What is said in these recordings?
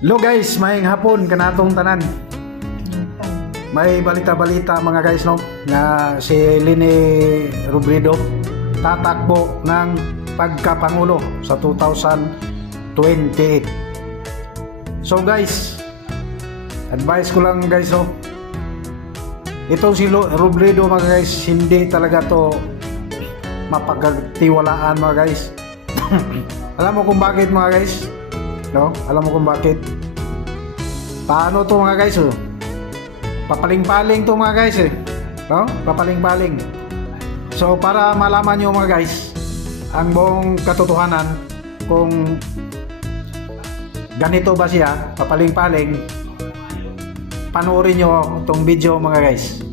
Hello guys, maayong hapon kanatong tanan. May balita-balita mga guys no na si Leni Robredo tatakbo ng pagkapangulo sa 2028. So guys, advice ko lang guys no. Itong si Robredo mga guys, hindi talaga to mapagtiwalaan mga guys. Alam mo kung bakit mga guys? No? Alam mo kung bakit? Paano to mga guys? Oh? Papaling-paling to mga guys eh. No? Papaling-paling. So para malaman nyo mga guys ang buong katotohanan kung ganito ba siya, papaling-paling, panoorin nyo itong video mga guys.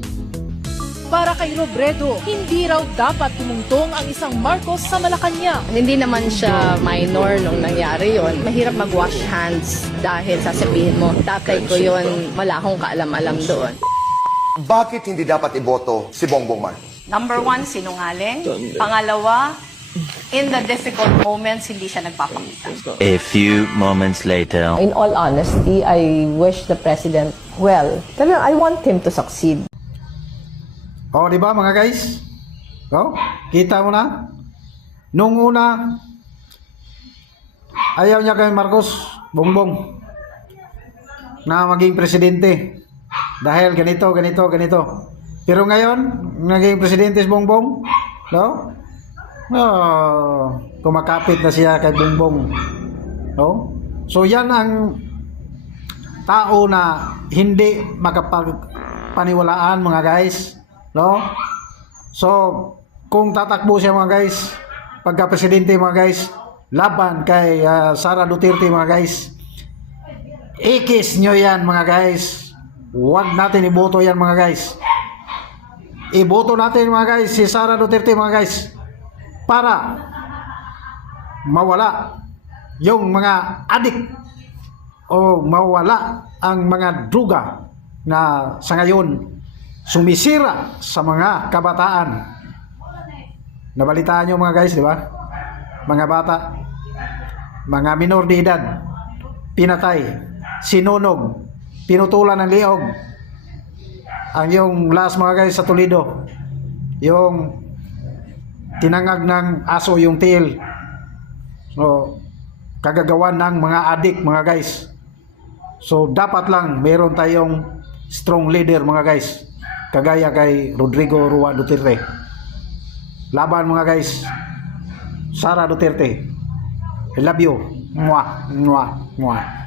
Para kay Robredo, hindi raw dapat tumungtong ang isang Marcos sa Malacanang. Hindi naman siya minor nung nangyari yon. Mahirap mag-wash hands dahil sasabihin mo, tatay ko yon, wala akong kaalam-alam doon. Bakit hindi dapat iboto si Bongbong Marcos? Number one, sinungaling. Pangalawa, in the difficult moments, hindi siya nagpapakita. A few moments later. In all honesty, I wish the president well. Talagang I want him to succeed. O, di ba mga guys? O, kita mo na? Nung una, ayaw niya kay Marcos, Bongbong, na maging presidente. Dahil ganito. Pero ngayon, naging presidente si Bongbong, no? Kumakapit na siya kay Bongbong. No? So yan ang tao na hindi makapagpaniwalaan mga guys. No? So, kung tatakbo siya mga guys, pagka-presidente mga guys, laban kay Sara Duterte mga guys, ikis nyo yan mga guys. Huwag natin iboto yan mga guys. Iboto natin mga guys si Sara Duterte mga guys para mawala yung mga adik o mawala ang mga druga na sa ngayon sumisira sa mga kabataan. Nabalitaan nyo mga guys, di ba? Mga bata, mga minor de edad, pinatay, sinunog, pinutulan ng liog. Ang yung last mga guys sa Toledo, yung tinangag ng aso yung tail. So, kagagawan ng mga adik mga guys. So, dapat lang meron tayong strong leader mga guys. Kagaya kay Rodrigo Roa Duterte. Laban mga guys. Sara Duterte. I love you. Mwah, mwah, mwah.